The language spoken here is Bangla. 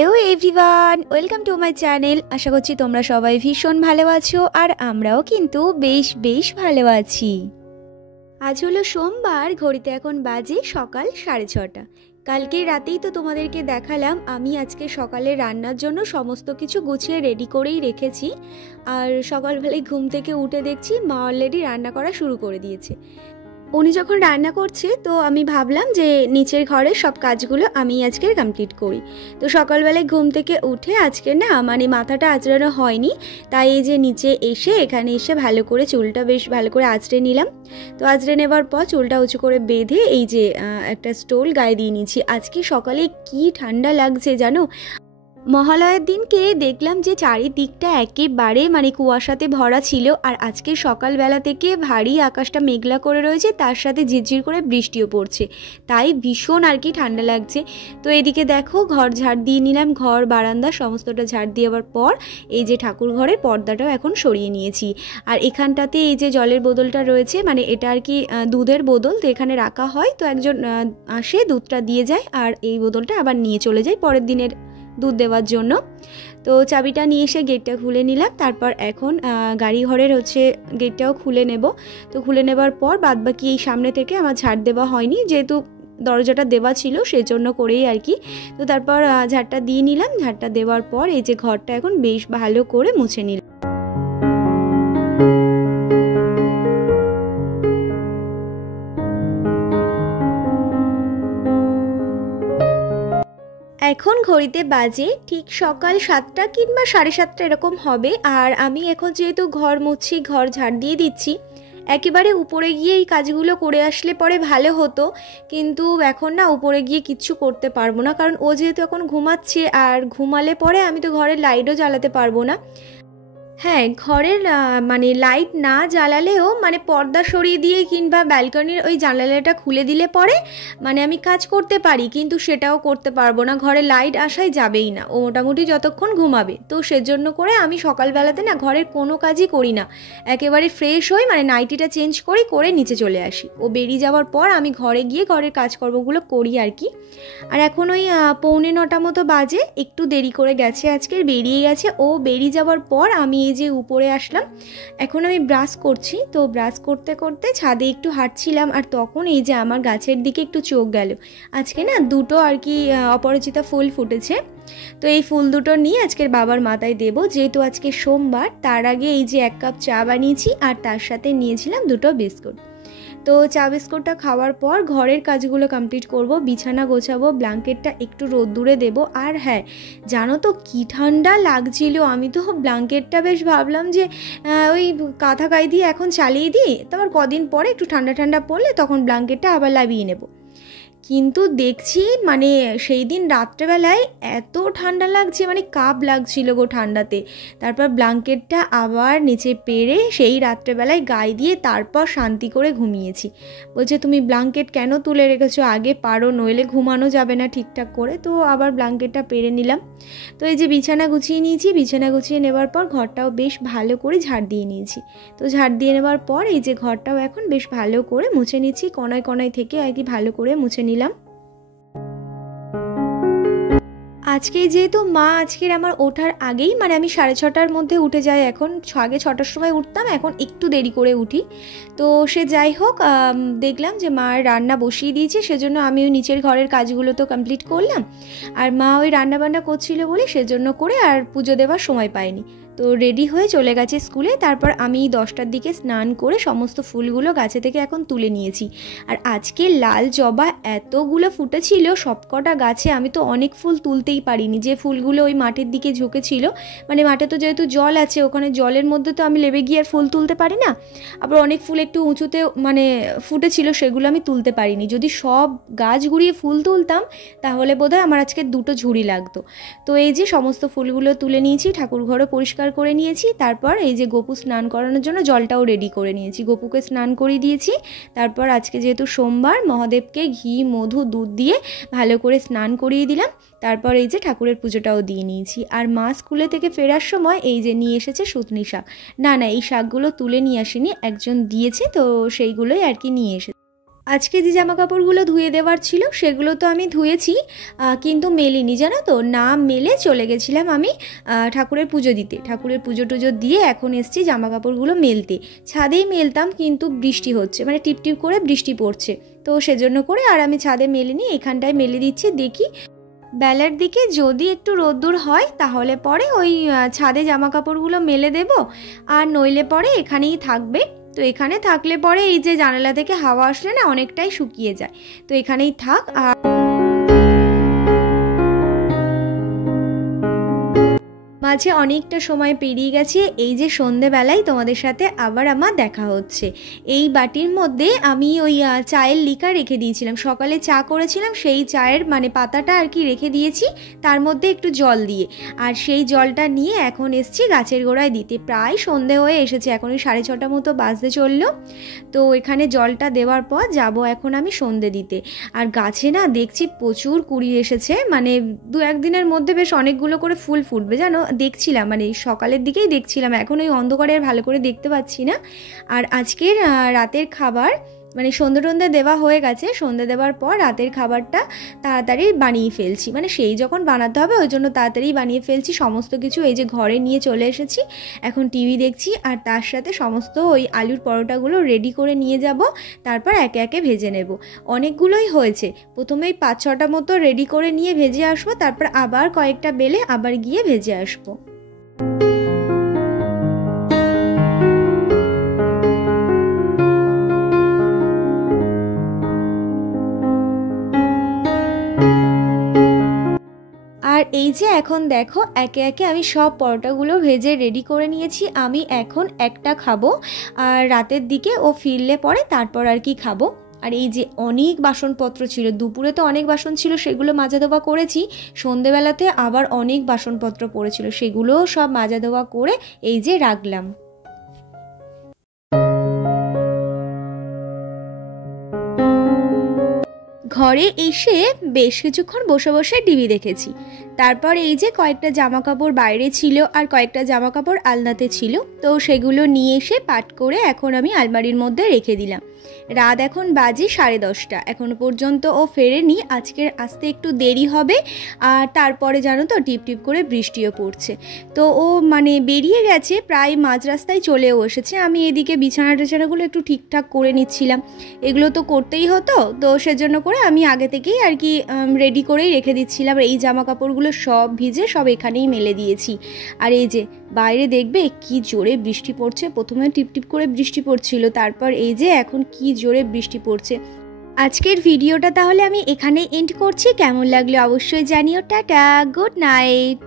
Hello everyone, welcome to my channel. আশা করছি তোমরা সবাই ভীষণ ভালো আছো আর আমরাও কিন্তু বেশ ভালো আছি। আজ হলো সোমবার, ঘড়িতে এখন বাজে সকাল 6:30। কালকে রাতেই তো তোমাদেরকে দেখালাম আমি আজকে সকালে রান্নার জন্য সমস্ত কিছু গুছিয়ে রেডি করেই রেখেছি। আর সকালবেলায় ঘুম থেকে উঠে দেখছি মা অলরেডি রান্না করা শুরু করে দিয়েছে। উনি যখন রান্না করছে তো আমি ভাবলাম যে নিচের ঘরের সব কাজগুলো আমি আজকে কমপ্লিট করি। তো সকালবেলায় ঘুম থেকে উঠে আজকে না মাথাটা আঁচড়ানো হয়নি, তাই এই যে নিচে এখানে এসে ভালো করে চুলটা বেশ ভালো করে আঁচড়ে নিলাম। তো আঁচড়ে নেবার পর চুলটা উঁচু করে বেঁধে এই যে একটা স্টোল গায়ে দিয়ে নিয়েছি। আজকে সকালে কি ঠান্ডা লাগছে জানো। মহালয়ার দিনকে দেখলাম যে চারিদিকটা একেবারে কুয়াশাতে ভরা ছিল, আর আজকে সকালবেলা থেকে ভারী আকাশটা মেঘলা করে রয়েছে, তার সাথে ঝিরঝির করে বৃষ্টিও পড়ছে, তাই ভীষণ আর কি ঠান্ডা লাগছে। তো এদিকে দেখো ঘর ঝাড় দিয়ে নিলাম, ঘর বারান্দা সমস্তটা ঝাড় দেওয়ার পর এই যে ঠাকুর ঘরের পর্দাটাও এখন সরিয়ে নিয়েছি। আর এখানটাতে এই যে জলের বোতলটা রয়েছে, এটা আর কি দুধের বোতল, তো এখানে রাখা হয়, তো একজন আসে দুধটা দিয়ে যায় আর এই বোতলটা আবার নিয়ে চলে যায় পরের দিনের দুধ দেওয়ার জন্য। তো চাবিটা নিয়ে এসে গেটটা খুলে নিলাম, তারপর এখন গাড়ি ঘরের গেটটাও খুলে নেব। তো খুলে নেবার পর বাদবাকি এই সামনে থেকে আমার ঝাড় দেওয়া হয়নি, যেহেতু দরজাটা দেওয়া ছিল সেজন্য করেই আর কি। তো তারপর ঝাড়টা দিয়ে নিলাম, ঝাড়টা দেওয়ার পর এই যে ঘরটা এখন বেশ ভালো করে মুছে নিলাম। এখন ঘড়িতে বাজে ঠিক সকাল 7টা কিংবা 7:30 এরকম হবে। আর আমি এখন যেহেতু ঘর মুছছি, ঘর ঝাড় দিয়ে দিচ্ছি, একেবারে উপরে গিয়ে এই কাজগুলো করে আসলে পরে ভালো হতো, কিন্তু এখন না উপরে গিয়ে কিচ্ছু করতে পারবো না, কারণ ও যেহেতু এখন ঘুমাচ্ছে, আর ঘুমালে পরে আমি তো ঘরের লাইটও জ্বালাতে পারবো না। হ্যাঁ, ঘরের লাইট না জ্বালালেও পর্দা সরিয়ে দিয়ে কিংবা ব্যালকনির ওই জানালাটা খুলে দিলে পরে আমি কাজ করতে পারি, কিন্তু সেটাও করতে পারবো না, ঘরে লাইট আসাই যাবেই না, ও মোটামুটি যতক্ষণ ঘুমাবে। তো সেজন্য করে আমি সকালবেলাতে না ঘরের কোনো কাজই করি না, একেবারে ফ্রেশ হই, নাইটিটা চেঞ্জ করে নিচে চলে আসি। ও বেরিয়ে যাওয়ার পর আমি ঘরে গিয়ে ঘরের কাজকর্মগুলো করি আর কি। আর এখন ওই 8:45 মতো বাজে, একটু দেরি করে গেছে আজকের, বেরিয়ে গেছে। ও বেরিয়ে যাওয়ার পর আমি এই যে উপরে আসলাম, এখন আমি ব্রাশ করছি। তো ব্রাশ করতে করতে ছাদে একটু হাঁটছিলাম, আর তখন এই যে আমার গাছের দিকে একটু চোখ গেল। আজকে না দুটো আর কি অপরাজিতা ফুল ফুটেছে, তো এই ফুল দুটো নিয়ে আজকের বাবার মাথায় দেব, যেহেতু আজকে সোমবার। তার আগে এই যে 1 কাপ চা বানিয়েছি, আর তার সাথে নিয়েছিলাম 2টো বিস্কুট। তো চা বিস্কুটটা খাওয়ার পর ঘরের কাজগুলো কমপ্লিট করব, বিছানা গোছাবো, ব্ল্যাঙ্কেটটা একটু রোদ্দুরে দেব। আর হ্যাঁ, জানো তো কি ঠান্ডা লাগছিল, আমি তো ব্ল্যাঙ্কেটটা বেশ ভাবলাম যে ওই কাঁথা গায়ে দিয়ে এখন চালিয়ে দিই, তারপর কদিন পরে একটু ঠান্ডা ঠান্ডা পড়লে তখন ব্ল্যাঙ্কেটটা আবার লাভিয়ে নেব। কিন্তু দেখছি সেই দিন রাত্রেবেলায় এত ঠান্ডা লাগছে, কাপ লাগছিল গো ঠান্ডাতে। তারপর ব্ল্যাঙ্কেটটা আবার নিচে পেরে সেই রাত্রেবেলায় গায়ে দিয়ে তারপর শান্তি করে ঘুমিয়েছি। বলছে তুমি ব্ল্যাঙ্কেট কেন তুলে রেখেছো, আগে পারো, নইলে ঘুমানো যাবে না ঠিকঠাক করে। তো আবার ব্ল্যাঙ্কেটটা পেরে নিলাম। তো এই যে বিছানা গুছিয়ে নিয়েছি, বিছানা গুছিয়ে নেবার পর ঘরটাও বেশ ভালো করে ঝাড় দিয়ে নিয়েছি। তো ঝাড় দিয়ে নেবার পর এই যে ঘরটাও এখন বেশ ভালো করে মুছে নিচ্ছি, কোনায় কোনায় থেকে আর কি ভালো করে মুছে নিলাম। আজকে যেহেতু মা আজকের আমার ওঠার আগেই আমি 6:30টার মধ্যে উঠে যাই, এখন আগে 6টার সময় উঠতাম, এখন একটু দেরি করে উঠি। তো সে যাই হোক, দেখলাম যে মা রান্না বসিয়ে দিয়েছে, সেজন্য আমি ওই নিচের ঘরের কাজগুলো তো কমপ্লিট করলাম, আর মা ওই রান্নাবান্না করছিল বলে সেজন্য করে আর পুজো দেওয়ার সময় পাইনি। তো রেডি হয়ে চলে গেছে স্কুলে। তারপর আমি 10টার দিকে স্নান করে সমস্ত ফুলগুলো গাছে থেকে এখন তুলে নিয়েছি। আর আজকে লাল জবা এতগুলো ফুটেছিল সবকটা গাছে, আমি তো অনেক ফুল তুলতেই পারিনি, যে ফুলগুলো ওই মাঠের দিকে ঝুঁকেছিল, মাঠে তো যেহেতু জল আছে, ওখানে জলের মধ্যে তো আমি লেবে গিয়ে আর ফুল তুলতে পারি না। আবার অনেক ফুল একটু উঁচুতে ফুটেছিল, সেগুলো আমি তুলতে পারিনি। যদি সব গাছ ঘুরিয়ে ফুল তুলতাম তাহলে বোধহয় আমার আজকে 2টো ঝুড়ি লাগতো। তো এই যে সমস্ত ফুলগুলো তুলে নিয়েছি, ঠাকুর ঘরও পরিষ্কার করে নিয়েছি। তারপর এই যে গপু স্নান করানোর জন্য জলটাও রেডি করে নিয়েছি, গপুকে স্নান করিয়ে দিয়েছি। তারপর আজকে যেহেতু সোমবার, মহাদেবকে ঘি মধু দুধ দিয়ে ভালো করে স্নান করিয়ে দিলাম। তারপর এই যে ঠাকুরের পুজোটাও দিয়ে নিয়েছি। আর মা স্কুলে থেকে ফেরার সময় এই যে নিয়ে এসেছে সুতনি শাক। না এই শাকগুলো তুলে নিয়ে আসেনি, একজন দিয়েছে, তো সেইগুলোই আর কি নিয়ে এসেছে। আজকে যে জামা কাপড়গুলো ধুয়ে দেওয়ার ছিল সেগুলো তো আমি ধুয়েছি, কিন্তু মেলিনি, জানো তো, না মেলে চলে গেছিলাম আমি ঠাকুরের পুজো দিতে। ঠাকুরের পুজো টুজো দিয়ে এখন এসছি জামা কাপড়গুলো মেলতে। ছাদেই মেলতাম, কিন্তু বৃষ্টি হচ্ছে, মানে টিপটিপ করে বৃষ্টি পড়ছে, তো সেজন্য করে আর আমি ছাদে মেলিনি, এখানটায় মেলে দিচ্ছি। দেখি বেলার দিকে যদি একটু রোদ্দুর হয় তাহলে পরে ওই ছাদে জামা কাপড়গুলো মেলে দেব, আর নইলে পরে এখানেই থাকবে। তো এখানে থাকলে পরে এই যে জানালা থেকে হাওয়া আসলে না অনেকটাই শুকিয়ে যায়, তো এখানেই থাক। আর মাঝে অনেকটা সময় পেরিয়ে গেছে, এই যে সন্ধেবেলায় তোমাদের সাথে আবার আমার দেখা হচ্ছে। এই বাটির মধ্যে আমি ওই চায়ের লিকার রেখে দিয়েছিলাম, সকালে চা করেছিলাম, সেই চায়ের মানে পাতাটা আর কি রেখে দিয়েছি তার মধ্যে একটু জল দিয়ে, আর সেই জলটা নিয়ে এখন এসছি গাছের গোড়ায় দিতে। প্রায় সন্ধে হয়ে এসেছে, এখন ওই 6:30 মতো বাজতে চললো। তো এখানে জলটা দেওয়ার পর যাব এখন আমি সন্ধে দিতে। আর গাছে না দেখছি প্রচুর কুড়ি এসেছে, মানে 2-1 দিনের মধ্যে বেশ অনেকগুলো করে ফুল ফুটবে জানো, দেখছিলাম মানে সকালের দিকেই দেখছিলাম, এখন ওই অন্ধকারে আর ভালো করে দেখতে পাচ্ছি না। আর আজকের রাতের খাবার মানে সন্ধে দেওয়া হয়ে গেছে, সন্ধে দেওয়ার পর রাতের খাবারটা তাড়াতাড়ি বানিয়ে ফেলছি, মানে সেই যখন বানাতে হবে ওই জন্য তাড়াতাড়ি বানিয়ে ফেলছি সমস্ত কিছু। এই যে ঘরে নিয়ে চলে এসেছি, এখন টিভি দেখছি, আর তার সাথে সমস্ত ওই আলুর পরোটাগুলো রেডি করে নিয়ে যাব, তারপর একে একে ভেজে নেব। অনেকগুলোই হয়েছে, প্রথমেই 5-6টা মতো রেডি করে নিয়ে ভেজে আসবো, তারপর আবার কয়েকটা বেলে আবার গিয়ে ভেজে আসবো। আর এই যে এখন দেখো একে একে আমি সব পরোটাগুলো ভেজে রেডি করে নিয়েছি। আমি এখন একটা খাবো, আর রাতের দিকে ও ফিরলে পরে তারপর আর কি খাবো। আর এই যে অনেক বাসনপত্র ছিল, দুপুরে তো অনেক বাসন ছিল, সেগুলো মাজা ধোয়া করেছি, সন্ধেবেলাতে আবার অনেক বাসনপত্র পড়েছিল, সেগুলোও সব মাজা ধোয়া করে এই যে রাখলাম। ঘরে এসে বেশ কিছুক্ষণ বসে বসে টিভি দেখেছি, তারপর এই যে কয়েকটা জামা কাপড় বাইরে ছিল আর কয়েকটা জামা কাপড় আলনাতে ছিল, তো সেগুলো নিয়ে এসে পাট করে এখন আমি আলমারির মধ্যে রেখে দিলাম। রাত এখন বাজে 10:30, এখনো পর্যন্ত ও ফেরেনি, আজকের আসতে একটু দেরি হবে। আর তারপরে জানো তো টিপ টিপ করে বৃষ্টিও পড়ছে, তো ও মানে বেরিয়ে গেছে, প্রায় মাঝ রাস্তায় চলেও এসেছে। আমি এদিকে বিছানা টিছানাগুলো একটু ঠিকঠাক করে নিচ্ছিলাম, এগুলো তো করতেই হতো, তো সেজন্য করে আমি আগে থেকেই আর কি রেডি করেই রেখে দিচ্ছিলাম। এই জামা কাপড়গুলো সব ভিজে সব এখানেই মেলে দিয়েছি। আর এই যে বাইরে দেখবে কি জোরে বৃষ্টি পড়ছে, প্রথমে টিপটিপ করে বৃষ্টি পড়ছিল, তারপর এই যে এখন কি জোরে বৃষ্টি পড়ছে। আজকের ভিডিওটা তাহলে আমি এখানে এন্ড করছি, কেমন লাগলো অবশ্যই জানিও। Tata, good night.